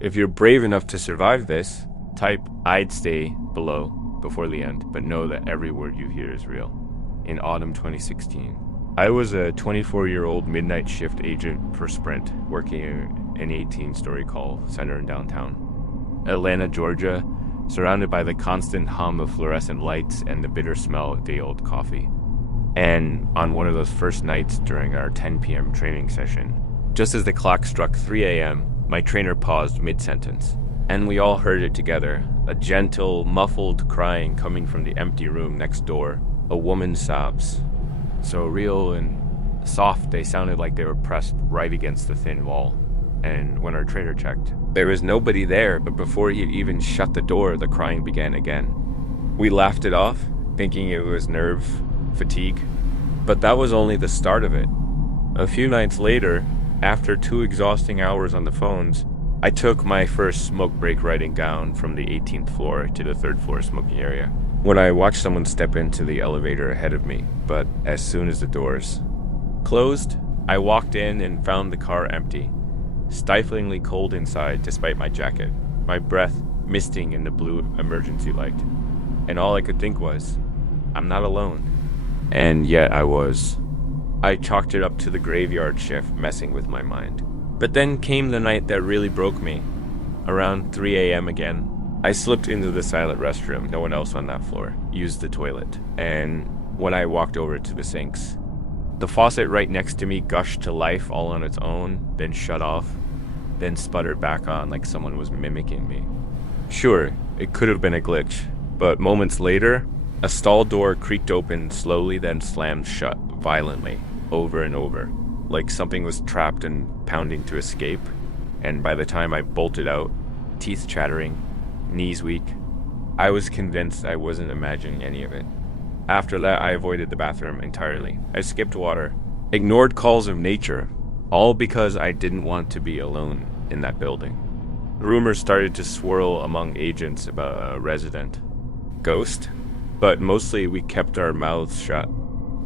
If you're brave enough to survive this, type "I'd stay" below before the end, but know that every word you hear is real. In autumn 2016, I was a 24-year-old midnight shift agent for Sprint, working in an 18-story call center in downtown Atlanta, Georgia, surrounded by the constant hum of fluorescent lights and the bitter smell of day-old coffee. And on one of those first nights during our 10 p.m. training session, just as the clock struck 3 a.m., my trainer paused mid-sentence, and we all heard it together, a gentle, muffled crying coming from the empty room next door, a woman's sobs. So real and soft, they sounded like they were pressed right against the thin wall. And when our trainer checked, there was nobody there, but before he even shut the door, the crying began again. We laughed it off, thinking it was nerve fatigue, but that was only the start of it. A few nights later, after 2 exhausting hours on the phones, I took my first smoke break writing down from the 18th floor to the 3rd floor smoking area, when I watched someone step into the elevator ahead of me. But as soon as the doors closed, I walked in and found the car empty, stiflingly cold inside despite my jacket, my breath misting in the blue emergency light. And all I could think was, I'm not alone. And yet I was. I chalked it up to the graveyard shift messing with my mind. But then came the night that really broke me. Around 3 a.m. again, I slipped into the silent restroom, no one else on that floor, used the toilet, and when I walked over to the sinks, the faucet right next to me gushed to life all on its own, then shut off, then sputtered back on like someone was mimicking me. Sure, it could have been a glitch, but moments later, a stall door creaked open slowly, then slammed shut violently, over and over, like something was trapped and pounding to escape. And by the time I bolted out, teeth chattering, knees weak, I was convinced I wasn't imagining any of it. After that, I avoided the bathroom entirely. I skipped water, ignored calls of nature, all because I didn't want to be alone in that building. Rumors started to swirl among agents about a resident ghost, but mostly we kept our mouths shut.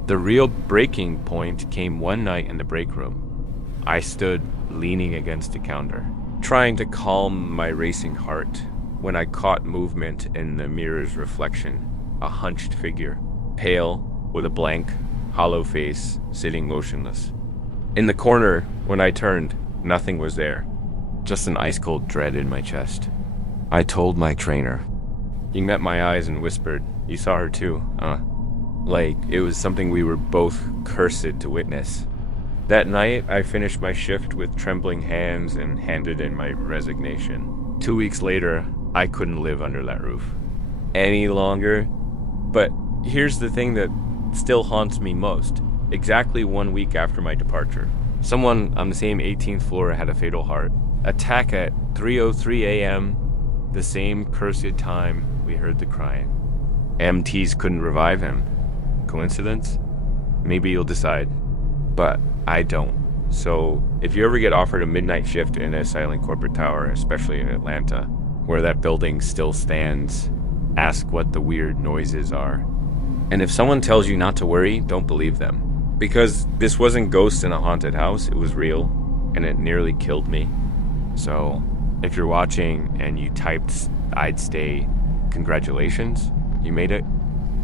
The real breaking point came one night in the break room. I stood leaning against the counter, trying to calm my racing heart, when I caught movement in the mirror's reflection, a hunched figure, pale, with a blank, hollow face, sitting motionless. In the corner, when I turned, nothing was there, just an ice-cold dread in my chest. I told my trainer. He met my eyes and whispered, "You saw her too, huh?" Like it was something we were both cursed to witness. That night, I finished my shift with trembling hands and handed in my resignation. 2 weeks later, I couldn't live under that roof any longer. But here's the thing that still haunts me most. Exactly 1 week after my departure, someone on the same 18th floor had a fatal heart attack at 3:03 a.m., the same cursed time we heard the crying. MTs couldn't revive him. Coincidence? Maybe you'll decide, but I don't. So if you ever get offered a midnight shift in a silent corporate tower, especially in Atlanta, where that building still stands, ask what the weird noises are. And if someone tells you not to worry, don't believe them. Because this wasn't ghosts in a haunted house, it was real, and it nearly killed me. So if you're watching and you typed "I'd stay," congratulations, you made it.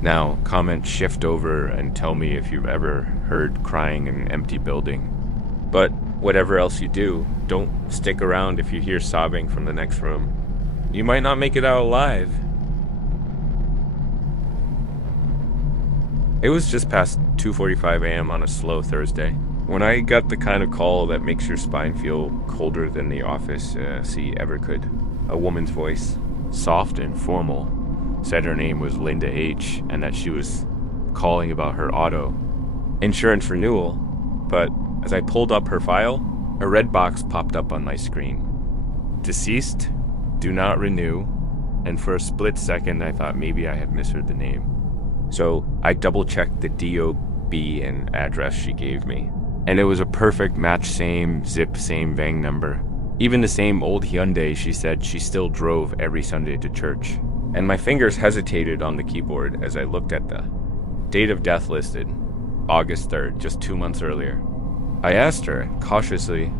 Now comment "shift over" and tell me if you've ever heard crying in an empty building. But whatever else you do, don't stick around if you hear sobbing from the next room. You might not make it out alive. It was just past 2:45 a.m. on a slow Thursday when I got the kind of call that makes your spine feel colder than the office seat ever could. A woman's voice, soft and formal, said her name was Linda H. and that she was calling about her auto insurance renewal. But as I pulled up her file, a red box popped up on my screen. Deceased, do not renew, and for a split second I thought maybe I had misheard the name. So I double-checked the DOB and address she gave me, and it was a perfect match, same zip, same VANG number. Even the same old Hyundai she said she still drove every Sunday to church. And my fingers hesitated on the keyboard as I looked at the date of death listed, August 3rd, just 2 months earlier. I asked her, cautiously,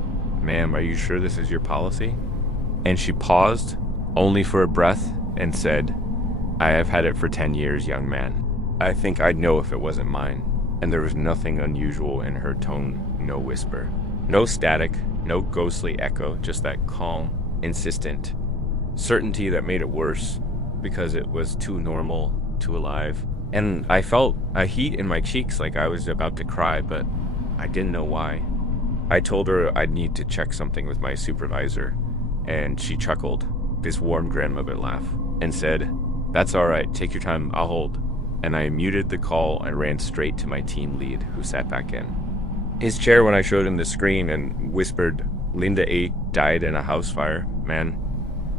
"Ma'am, are you sure this is your policy?" And she paused, only for a breath, and said, "I have had it for 10 years, young man." I think I'd know if it wasn't mine, and there was nothing unusual in her tone, no whisper. No static, no ghostly echo, just that calm, insistent certainty that made it worse, because it was too normal, too alive. And I felt a heat in my cheeks like I was about to cry, but I didn't know why. I told her I'd need to check something with my supervisor, and she chuckled, this warm grandmother laugh, and said, "That's all right, take your time, I'll hold." And I muted the call and ran straight to my team lead, who sat back in his chair when I showed him the screen and whispered, "Linda 8 died in a house fire, man."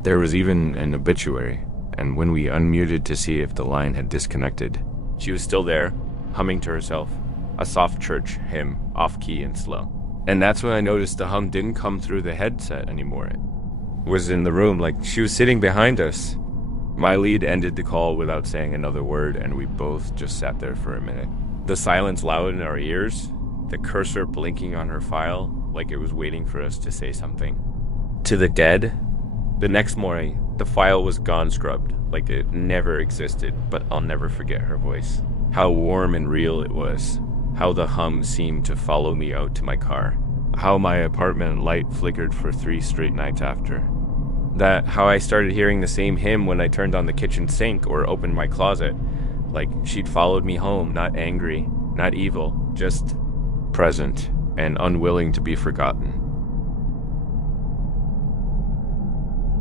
There was even an obituary, and when we unmuted to see if the line had disconnected, she was still there, humming to herself, a soft church hymn, off-key and slow. And that's when I noticed the hum didn't come through the headset anymore. It was in the room, like she was sitting behind us. My lead ended the call without saying another word, and we both just sat there for a minute. The silence loud in our ears, the cursor blinking on her file like it was waiting for us to say something. To the dead, the next morning, the file was gone scrubbed, like it never existed, but I'll never forget her voice. How warm and real it was. How the hum seemed to follow me out to my car. How my apartment light flickered for 3 straight nights after. How I started hearing the same hymn when I turned on the kitchen sink or opened my closet. Like she'd followed me home, not angry, not evil, just present and unwilling to be forgotten.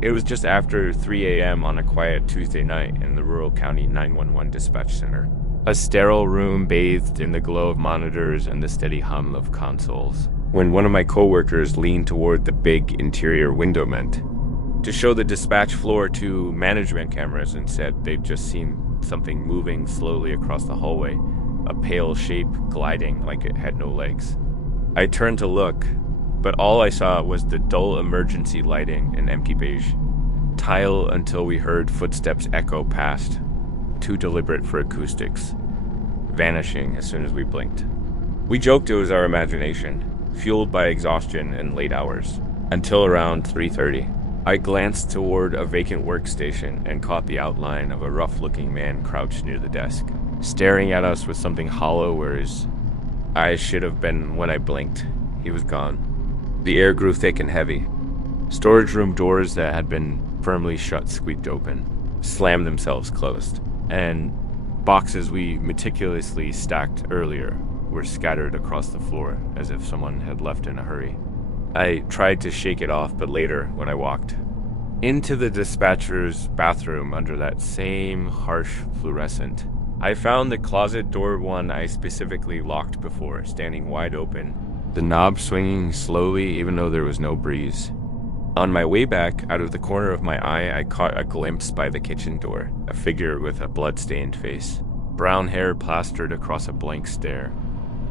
It was just after 3 a.m. on a quiet Tuesday night in the rural county 911 dispatch center. A sterile room bathed in the glow of monitors and the steady hum of consoles. When one of my coworkers leaned toward the big interior window vent to show the dispatch floor to management cameras and said they'd just seen something moving slowly across the hallway, a pale shape gliding like it had no legs. I turned to look, but all I saw was the dull emergency lighting in empty beige. Tile until we heard footsteps echo past, too deliberate for acoustics, vanishing as soon as we blinked. We joked it was our imagination, fueled by exhaustion and late hours, until around 3:30. I glanced toward a vacant workstation and caught the outline of a rough-looking man crouched near the desk, staring at us with something hollow where his eyes should have been when I blinked. He was gone. The air grew thick and heavy. Storage room doors that had been firmly shut squeaked open, slammed themselves closed, and boxes we meticulously stacked earlier were scattered across the floor as if someone had left in a hurry. I tried to shake it off, but later, when I walked into the dispatcher's bathroom under that same harsh fluorescent, I found the closet door one I specifically locked before, standing wide open, the knob swinging slowly even though there was no breeze. On my way back, out of the corner of my eye, I caught a glimpse by the kitchen door, a figure with a blood-stained face, brown hair plastered across a blank stare,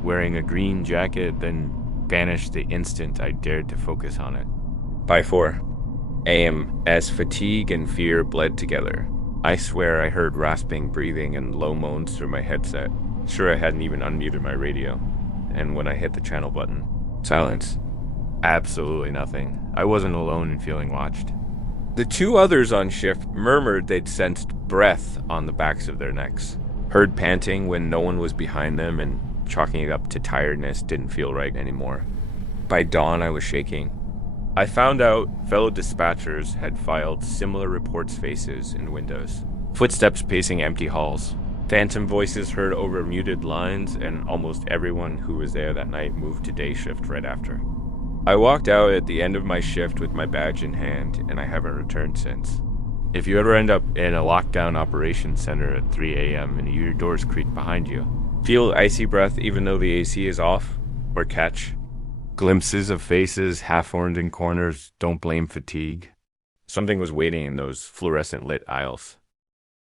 wearing a green jacket, then vanished the instant I dared to focus on it. By 4 a.m., as fatigue and fear bled together, I swear I heard rasping breathing and low moans through my headset. Sure, I hadn't even unmuted my radio. And when I hit the channel button, silence. Absolutely nothing. I wasn't alone in feeling watched. The 2 others on shift murmured they'd sensed breath on the backs of their necks, heard panting when no one was behind them, and chalking it up to tiredness didn't feel right anymore. By dawn, I was shaking. I found out fellow dispatchers had filed similar reports faces in windows. Footsteps pacing empty halls. Phantom voices heard over muted lines, and almost everyone who was there that night moved to day shift right after. I walked out at the end of my shift with my badge in hand, and I haven't returned since. If you ever end up in a lockdown operations center at 3 a.m. and your doors creak behind you, feel icy breath even though the AC is off, or catch glimpses of faces half-horned in corners, don't blame fatigue. Something was waiting in those fluorescent lit aisles.